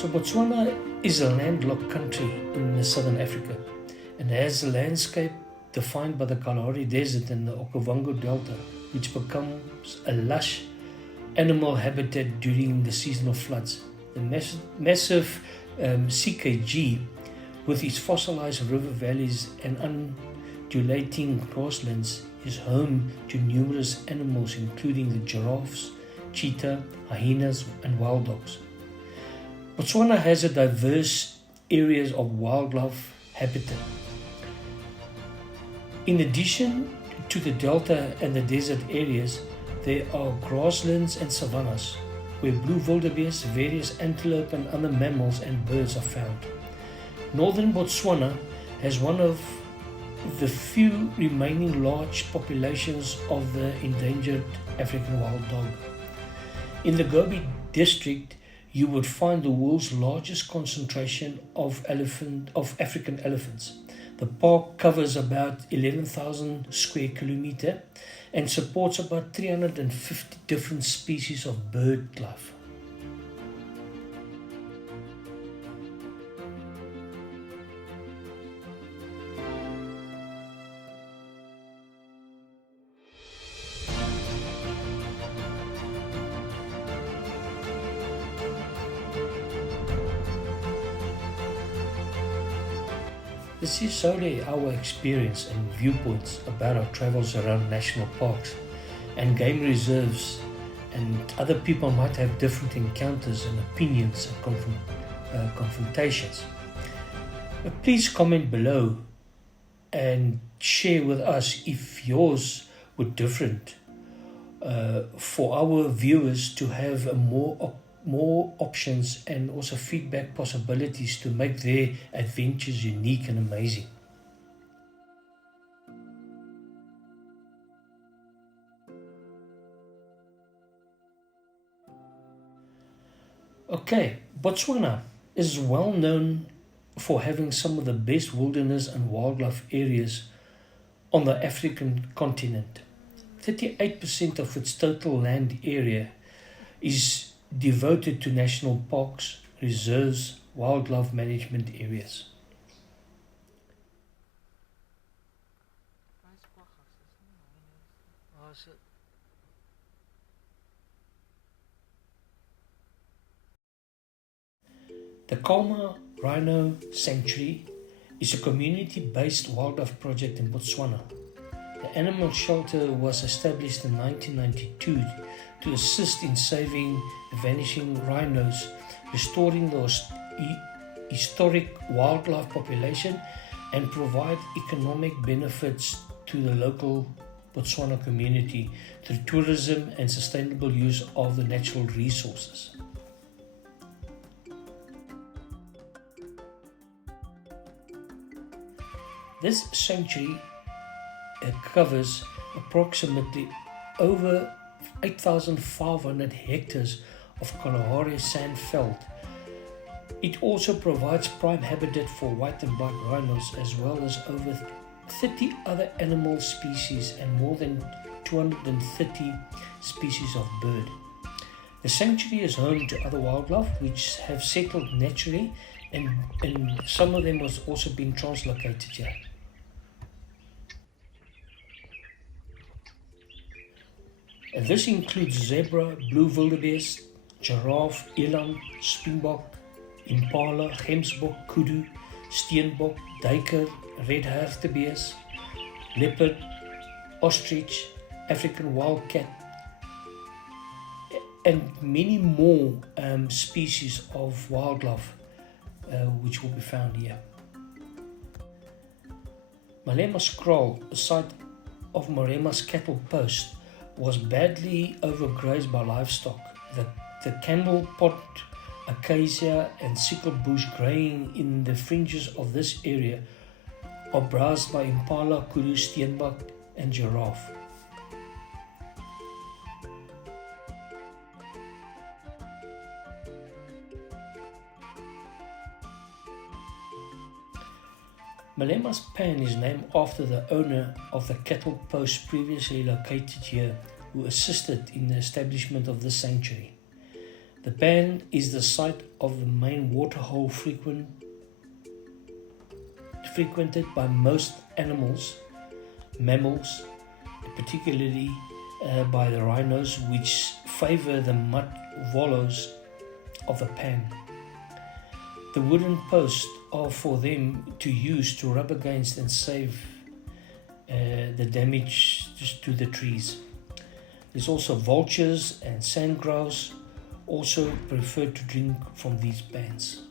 So Botswana is a landlocked country in southern Africa and has a landscape defined by the Kalahari Desert and the Okavango Delta, which becomes a lush animal habitat during the seasonal floods. The massive CKG, with its fossilized river valleys and undulating grasslands, is home to numerous animals including the giraffes, cheetah, hyenas and wild dogs. Botswana has a diverse areas of wildlife habitat. In addition to the delta and the desert areas, there are grasslands and savannas where blue wildebeest, various antelope and other mammals and birds are found. Northern Botswana has one of the few remaining large populations of the endangered African wild dog. In the Gobi district, you would find the world's largest concentration of African elephants. The park covers about 11,000 square kilometers and supports about 350 different species of bird life. This is solely our experience and viewpoints about our travels around national parks and game reserves, and other people might have different encounters and opinions and confrontations. But please comment below and share with us if yours were different, for our viewers to have more options and also feedback possibilities to make their adventures unique and amazing. Okay, Botswana is well known for having some of the best wilderness and wildlife areas on the African continent. 38% of its total land area is devoted to national parks, reserves, wildlife management areas. The Khama Rhino Sanctuary is a community-based wildlife project in Botswana. The animal shelter was established in 1992 to assist in saving the vanishing rhinos, restoring the historic wildlife population, and provide economic benefits to the local Botswana community through tourism and sustainable use of the natural resources. This sanctuary covers approximately over 8,500 hectares of Kalahari sandveld. It also provides prime habitat for white and black rhinos, as well as over 30 other animal species and more than 230 species of bird. The sanctuary is home to other wildlife which have settled naturally, and some of them has also been translocated here. And this includes zebra, blue wildebeest, giraffe, eland, springbok, impala, gemsbok, kudu, steenbok, duiker, red hartebeest, leopard, ostrich, African wildcat, and many more species of wildlife which will be found here. Malema's kraal, a site of Malema's cattle post, was badly overgrazed by livestock. The candlepot, acacia and sickle bush growing in the fringes of this area are browsed by impala, kudu, steenbok and giraffe. Malema's pan is named after the owner of the cattle post previously located here, who assisted in the establishment of this sanctuary. The pan is the site of the main waterhole frequented by most animals, mammals, particularly by the rhinos, which favor the mud wallows of the pan. The wooden posts are for them to use to rub against and save the damage to the trees. There's also vultures and sandgrouse also prefer to drink from these pans.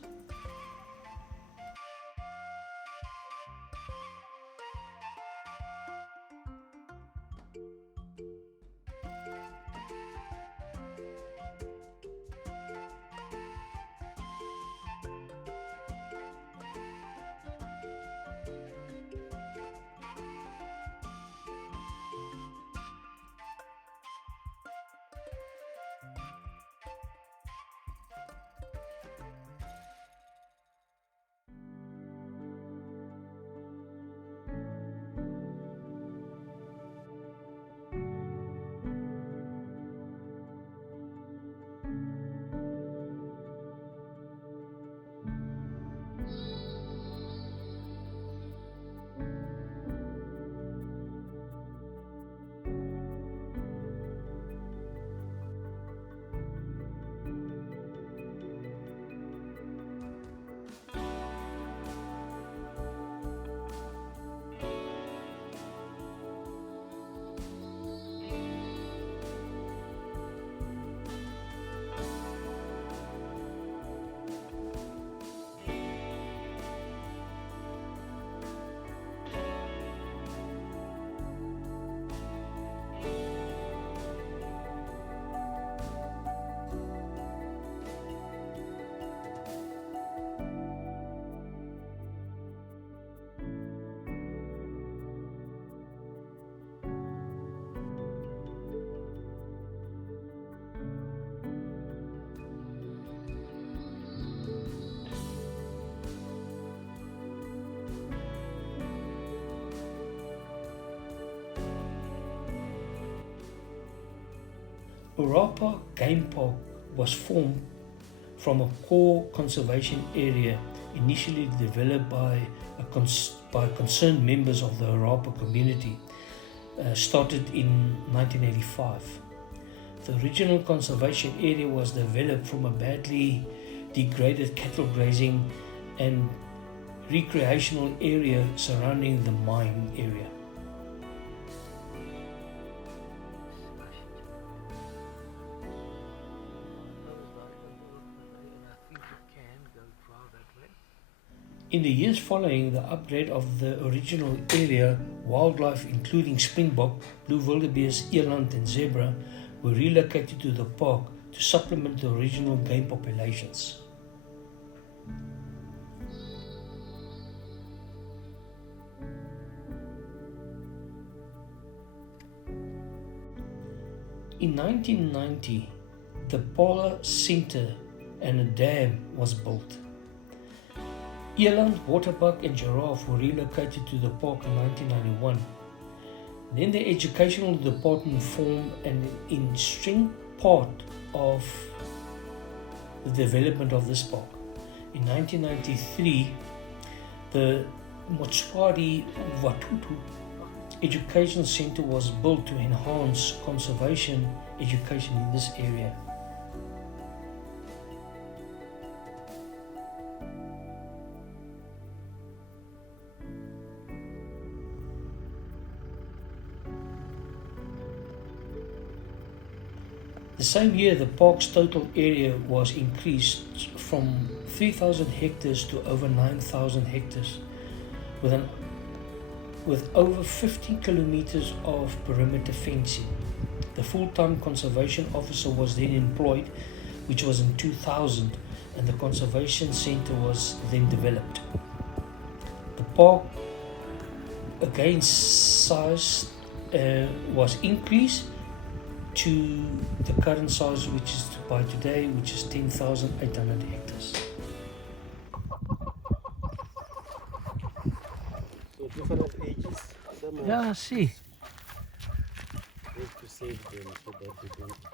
Orapa Game Park was formed from a core conservation area initially developed by concerned members of the Orapa community, started in 1985. The original conservation area was developed from a badly degraded cattle grazing and recreational area surrounding the mine area. In the years following the upgrade of the original area, wildlife including springbok, blue wildebeest, eland and zebra were relocated to the park to supplement the original game populations. In 1990, the Polar Center and a dam was built. Eland, waterbuck and giraffe were relocated to the park in 1991. Then the educational department formed an integral part of the development of this park. In 1993, the Motswari Watutu Education Center was built to enhance conservation education in this area. The same year, the park's total area was increased from 3,000 hectares to over 9,000 hectares, with over 50 kilometers of perimeter fencing. The full-time conservation officer was then employed, which was in 2000, and the conservation center was then developed. The park, again, size was increased to the current size, which is by today, which is 10,800 hectares. So different ages. Some are Yeah, see. to save them so that they don't die.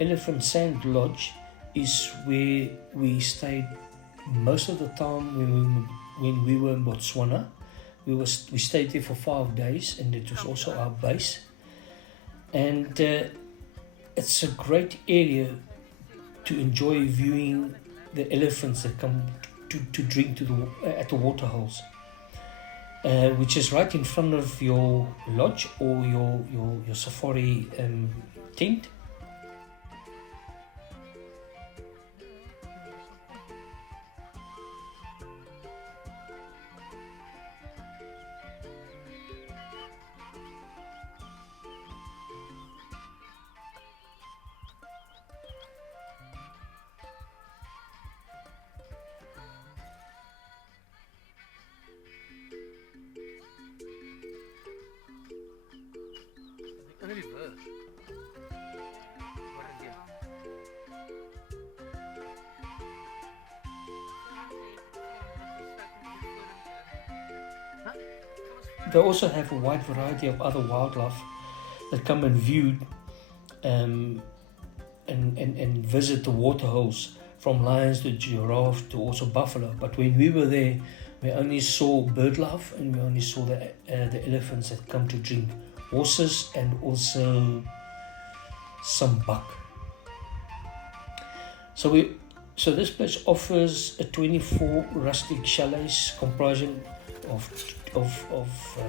Elephant Sand Lodge is where we stayed most of the time when we were in Botswana. We stayed there for 5 days, and it was also our base. And it's a great area to enjoy viewing the elephants that come to drink at the waterholes, which is right in front of your lodge or your safari tent. They also have a wide variety of other wildlife that come and view and visit the waterholes, from lions to giraffe to also buffalo. But when we were there, we only saw birdlife, and we only saw the elephants that come to drink, horses, and also some buck. So this place offers a 24 rustic chalets comprising of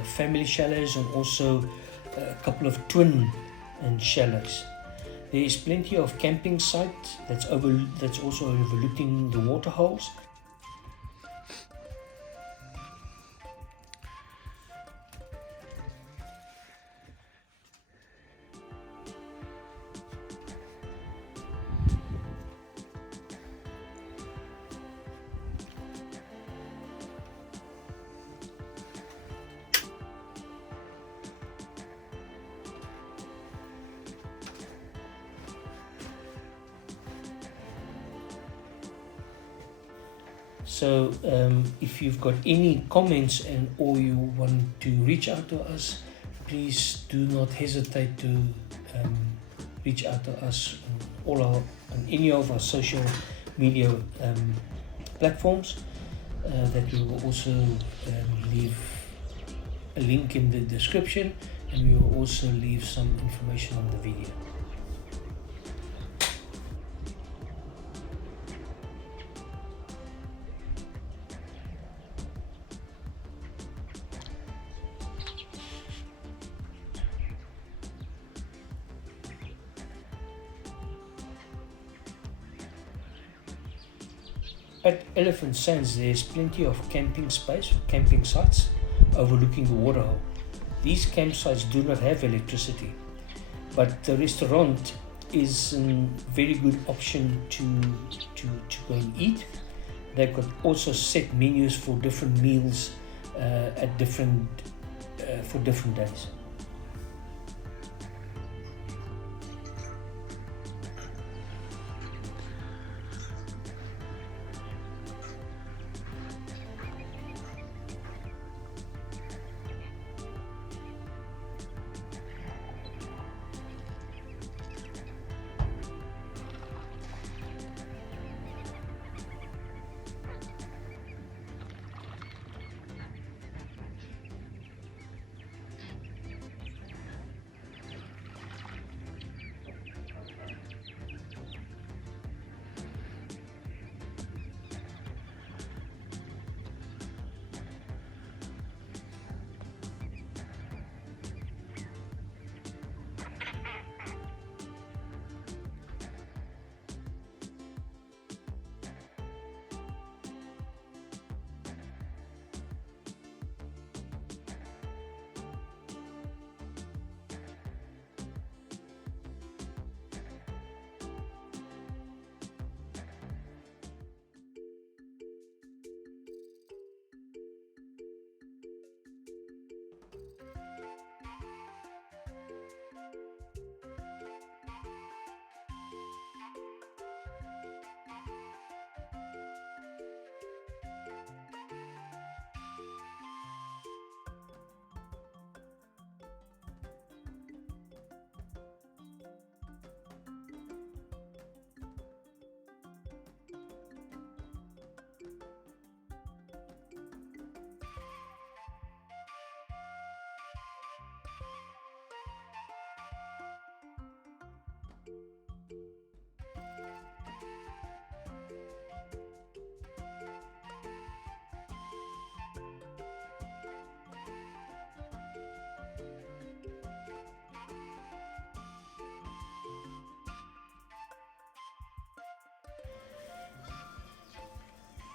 family chalets and also a couple of twin chalets. There is plenty of camping sites that's also overlooking the waterholes. So if you've got any comments or you want to reach out to us, please do not hesitate to reach out to us on any of our social media platforms. That we will also leave a link in the description, and we will also leave some information on the video. At Elephant Sands, there's plenty of camping space, camping sites overlooking the waterhole. These campsites do not have electricity, but the restaurant is a very good option to go and eat. They could also set menus for different meals at for different days.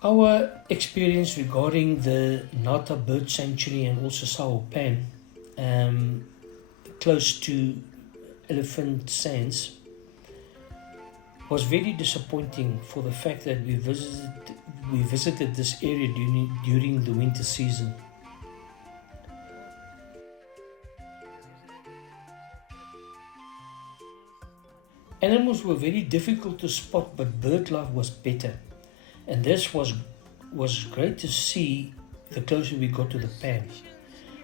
Our experience regarding the Nata bird sanctuary and also Sao Pan, close to Elephant Sands, was very disappointing for the fact that we visited this area during the winter season. Animals were very difficult to spot, but bird life was better. And this was great to see the closer we got to the pan.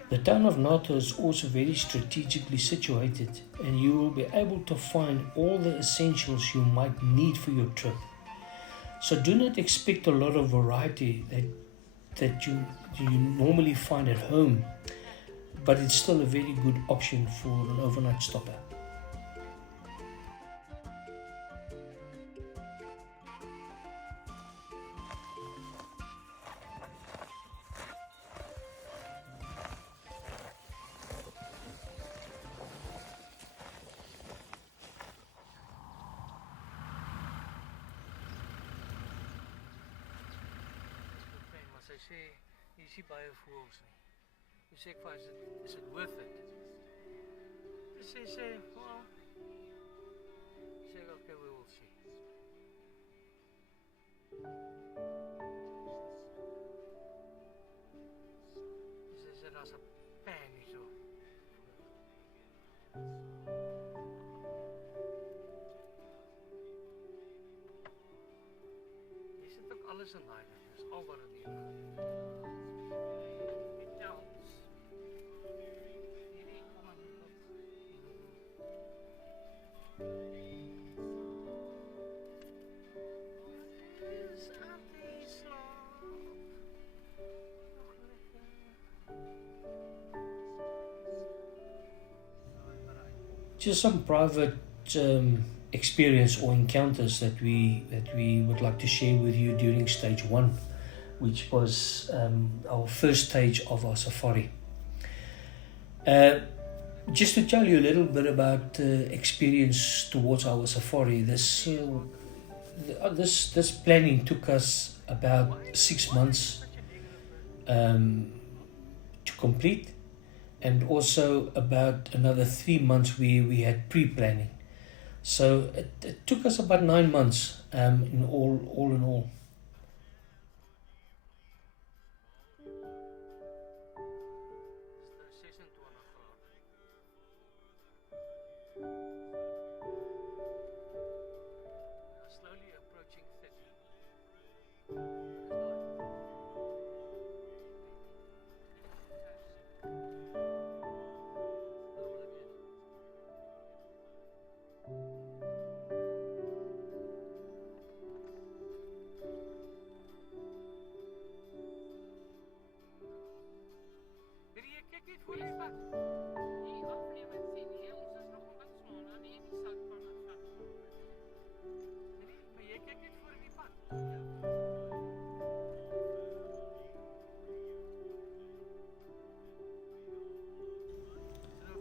The town of Nata is also very strategically situated, and you will be able to find all the essentials you might need for your trip. So do not expect a lot of variety that you normally find at home, but it's still a very good option for an overnight stopper. Sy sê hier is nie baie voëls nie. Toe sê ek vir haar, is it worth it? Toe sê sy, well, sê ek, okay, we will see. Sy sê, daar's 'n pan hier so. Hier sit ook alles in daai ding, dis al wat in hier gaan. Just some private experience or encounters that we would like to share with you during stage 1, which was our first stage of our safari. Just to tell you a little bit about experience towards our safari, this planning took us about 6 months to complete. and also about another 3 months we had pre-planning. So it took us about 9 months in all in all.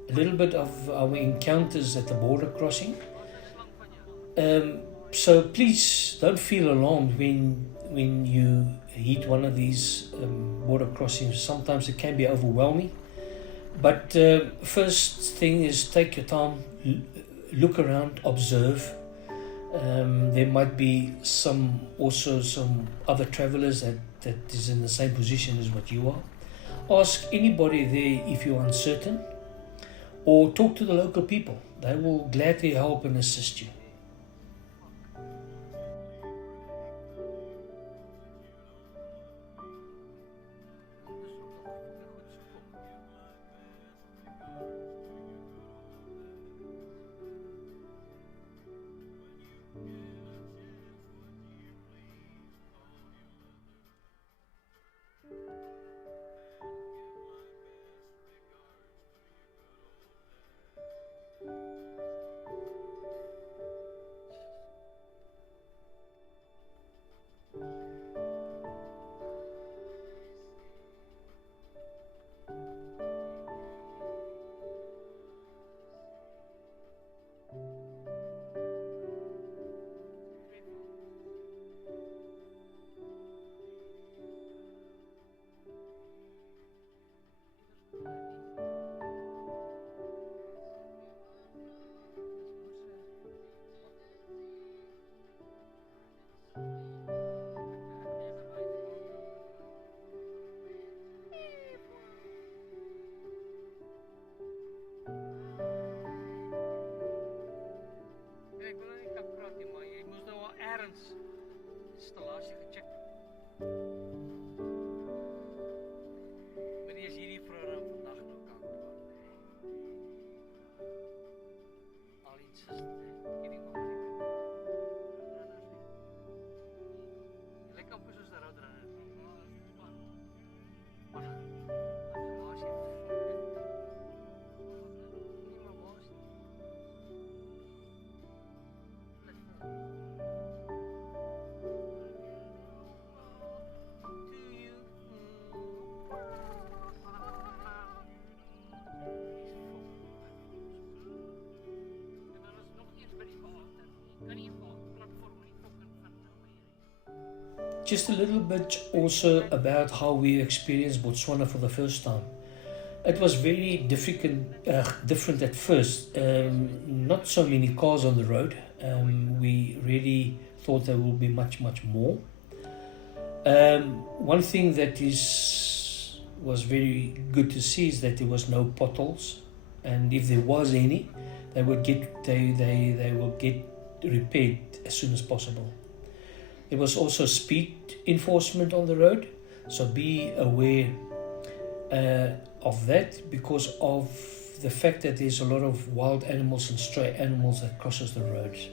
A little bit of our encounters at the border crossing. So please don't feel alarmed when you hit one of these border crossings. Sometimes it can be overwhelming. But first thing is take your time, look around, observe. There might be some other travelers that is in the same position as what you are. Ask anybody there if you're uncertain, or talk to the local people. They will gladly help and assist you. Just a little bit also about how we experienced Botswana for the first time. It was very different at first. Not so many cars on the road. We really thought there will be much more. One thing that was very good to see is that there was no potholes, and if there was any, they will get repaired as soon as possible. There was also speed enforcement on the road, so be aware of that, because of the fact that there's a lot of wild animals and stray animals that crosses the roads.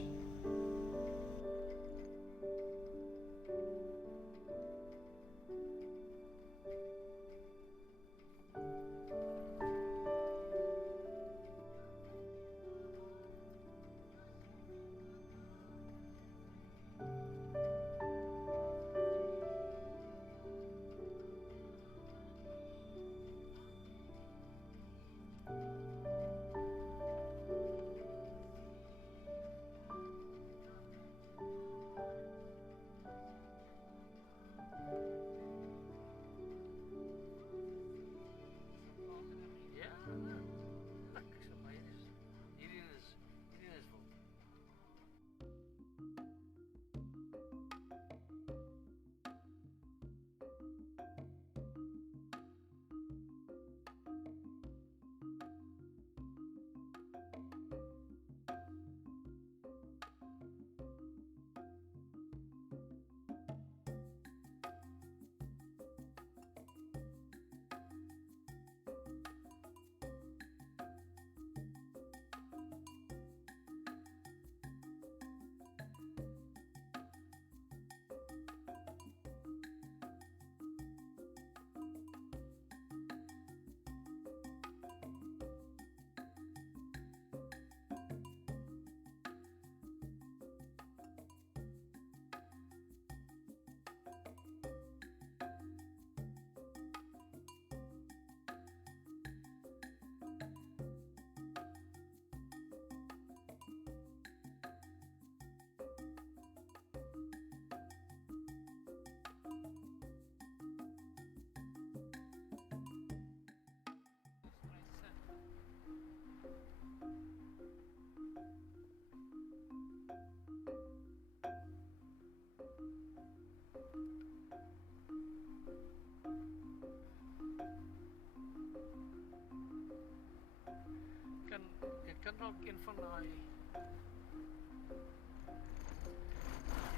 ook een van daai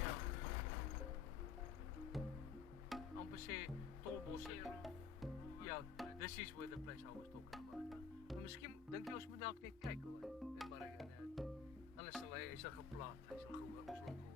ja. Amper sê tolbosse. Ja, this is where the place I was talking about. Maar miskien dink jy ons moet dalk net kyk hoor. Maar anders sal hy sal geplaat. Hy sal gehoor, ons sal hoor.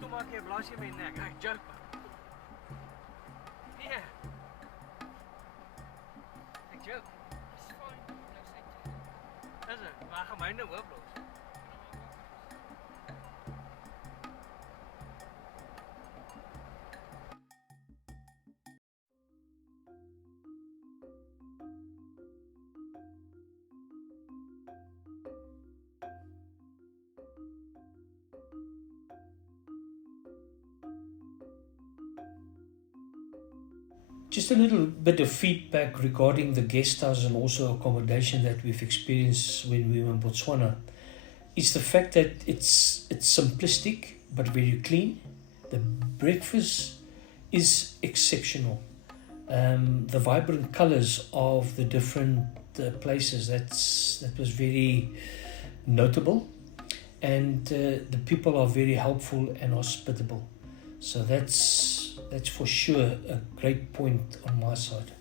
Toe maak jy blaas jy my nek. Ek joke. Nee. Ek joke. Dis fyn. Is dit? Maar gaan my nou hoop los. Just a little bit of feedback regarding the guest house and also accommodation that we've experienced when we were in Botswana is the fact that it's simplistic but very clean. The breakfast is exceptional. The vibrant colors of the different places that was very notable, and the people are very helpful and hospitable. So that's for sure a great point on my side.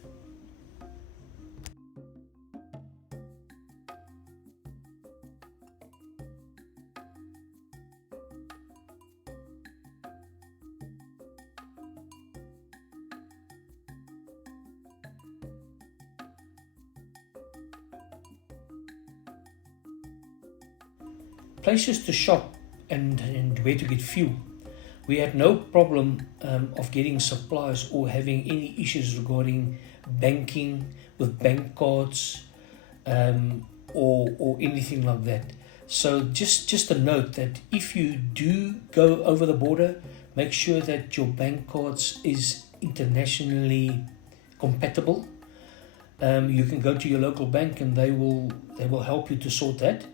Places to shop and where to get fuel. We had no problem of getting supplies or having any issues regarding banking with bank cards or anything like that. So just a note that if you do go over the border, make sure that your bank cards is internationally compatible. You can go to your local bank and they will help you to sort that.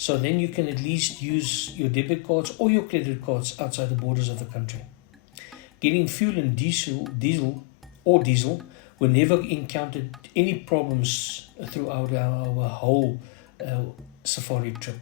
So then you can at least use your debit cards or your credit cards outside the borders of the country. Getting fuel and diesel, we never encountered any problems throughout our whole safari trip.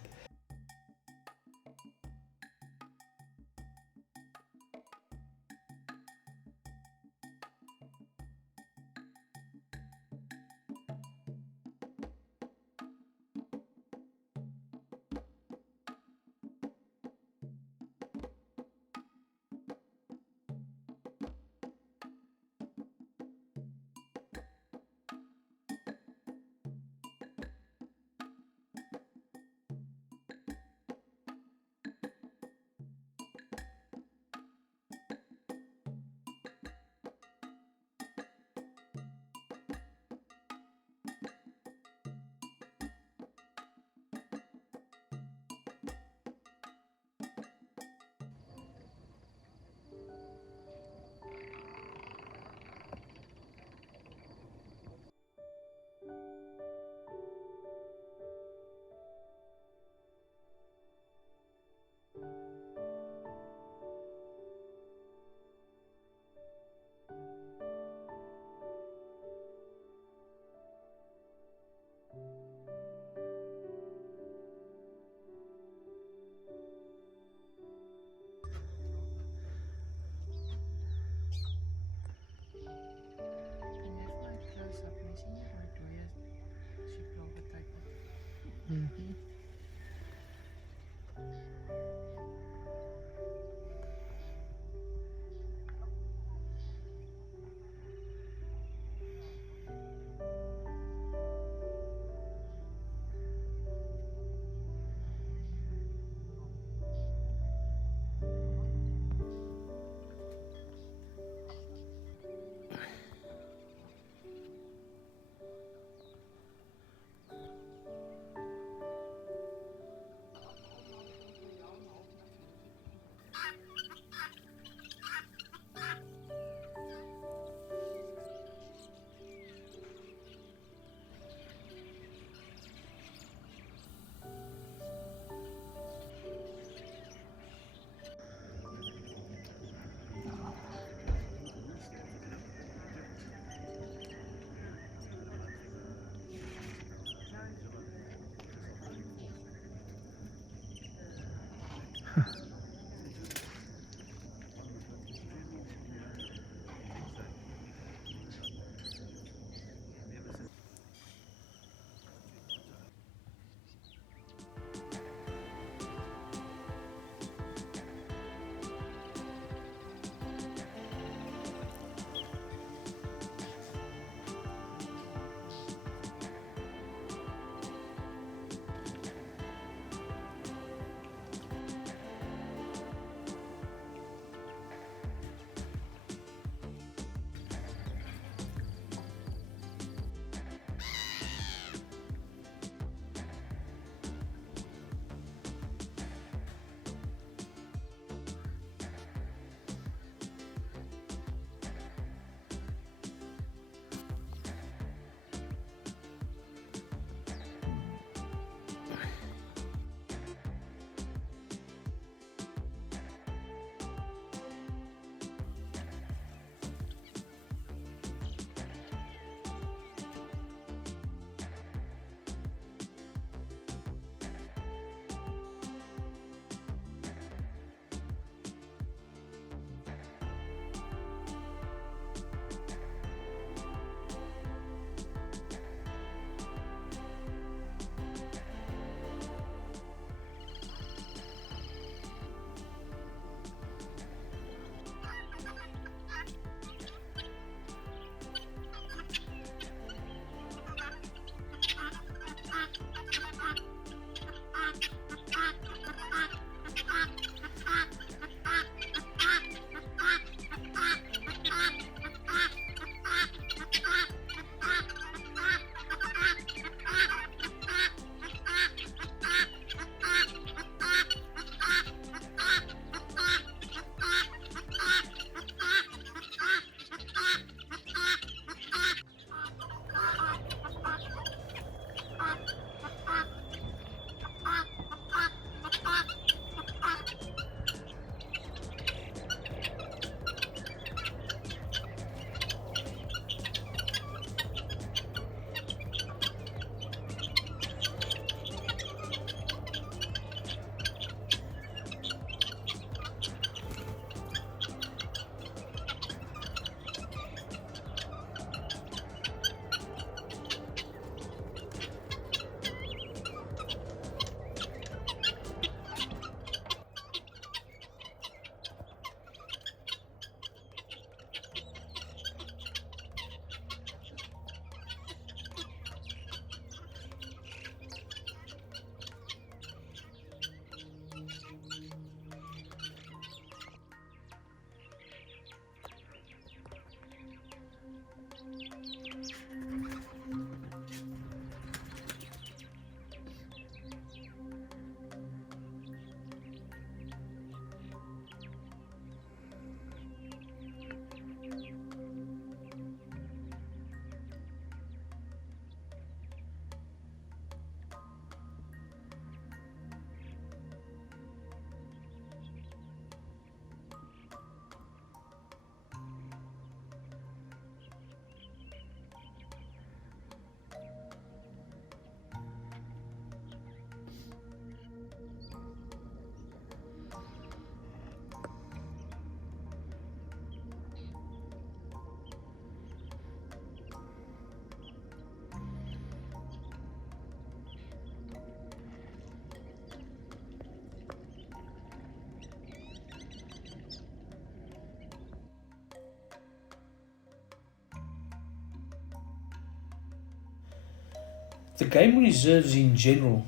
The game reserves in general,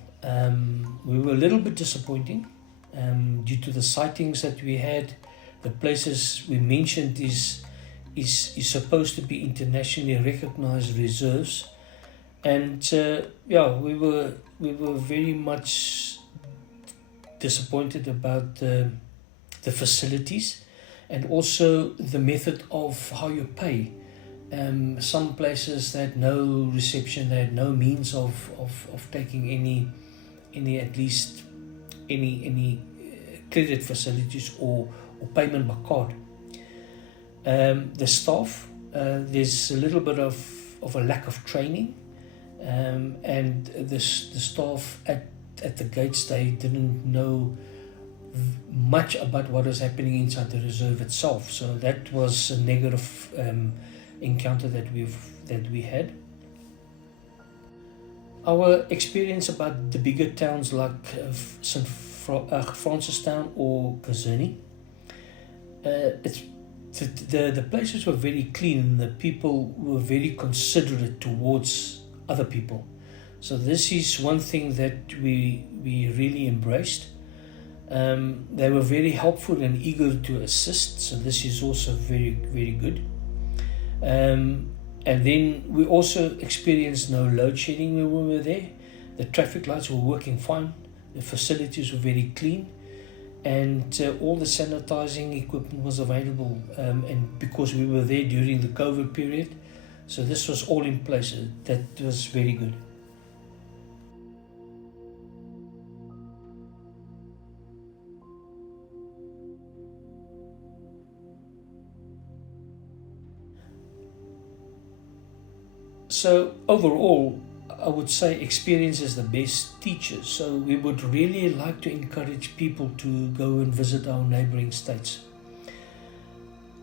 we were a little bit disappointing due to the sightings that we had. The places we mentioned is supposed to be internationally recognized reserves, and we were very much disappointed about the facilities and also the method of how you pay. Some places they had no reception, they had no means of taking any at least any credit facilities or payment by card. The staff, there's a little bit of a lack of training, and the staff at the gates, they didn't know much about what was happening inside the reserve itself. So that was a negative encounter that we had. Our experience about the bigger towns like St. Francistown or Kazini, the places were very clean and the people were very considerate towards other people. So this is one thing that we really embraced. They were very helpful and eager to assist, so this is also very, very good. And then we also experienced no load shedding when we were there. The traffic lights were working fine, the facilities were very clean, and all the sanitizing equipment was available, and because we were there during the COVID period, so this was all in place. That was very good. So overall, I would say experience is the best teacher. So we would really like to encourage people to go and visit our neighboring states.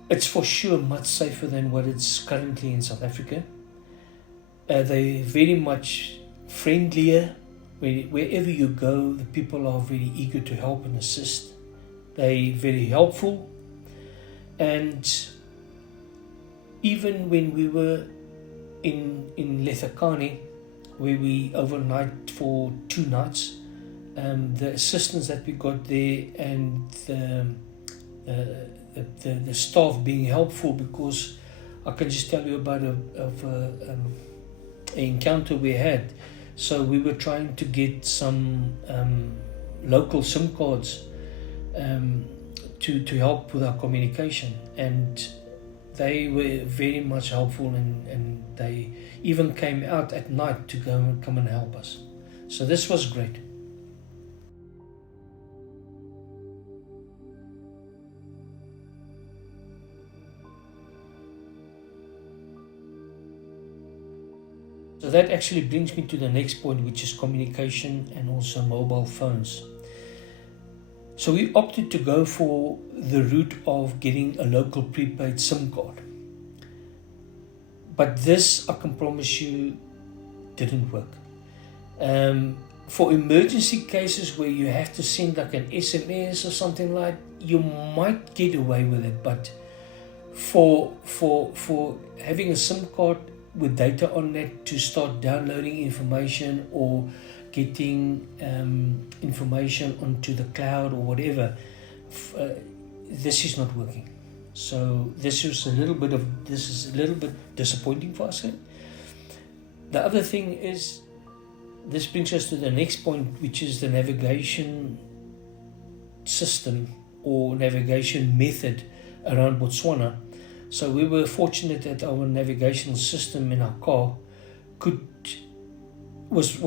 It's for sure much safer than what it's currently in South Africa. They're very much friendlier. Wherever you go, the people are very eager to help and assist. They're very helpful. And even when we were in Lethakane, where we overnight for 2 nights, the assistance that we got there and the staff being helpful, because I can just tell you about an encounter we had. So we were trying to get some local SIM cards to help with our communication, and they were very much helpful, and they even came out at night to come and help us. So this was great. So that actually brings me to the next point, which is communication and also mobile phones. So we opted to go for the route of getting a local prepaid SIM card. But this, I can promise you, didn't work. For emergency cases where you have to send like an SMS or something like, you might get away with it. But for having a SIM card with data on it to start downloading information or getting information onto the cloud or whatever, this is not working. So this is a little bit disappointing for us. The other thing is, this brings us to the next point, which is the navigation system or navigation method around Botswana. So we were fortunate that our navigational system in our car was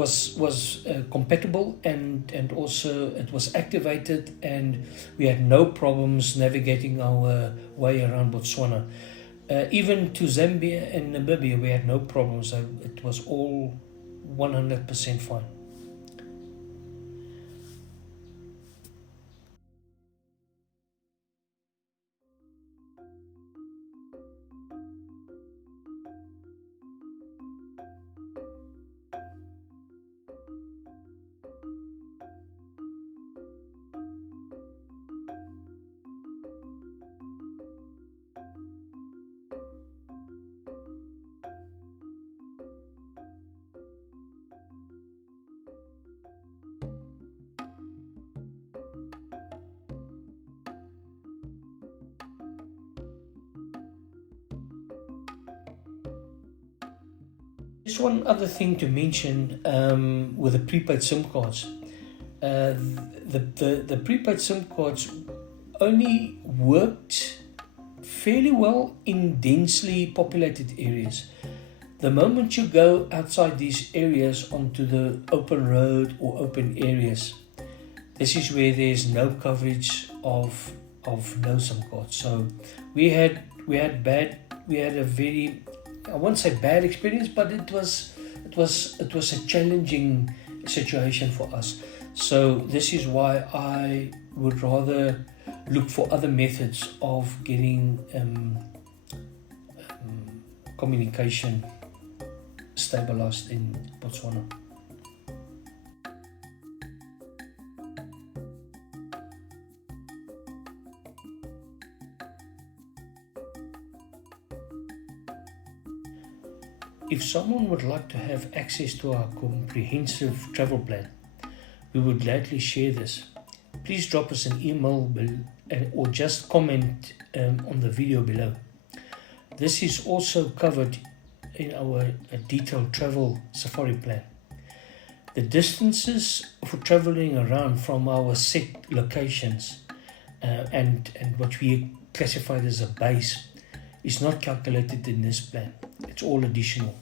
compatible, and also it was activated, and we had no problems navigating our way around Botswana. Even to Zambia and Namibia, we had no problems. It was all 100% fine. Just one other thing to mention with the prepaid SIM cards. The prepaid SIM cards only worked fairly well in densely populated areas. The moment you go outside these areas onto the open road or open areas, this is where there's no coverage of no SIM cards. So we had a very, I won't say bad experience, but it was a challenging situation for us. So this is why I would rather look for other methods of getting communication stabilized in Botswana. If someone would like to have access to our comprehensive travel plan, we would gladly share this. Please drop us an email or just comment on the video below. This is also covered in our detailed travel safari plan. The distances for traveling around from our set locations and what we classified as a base is not calculated in this plan. It's all additional.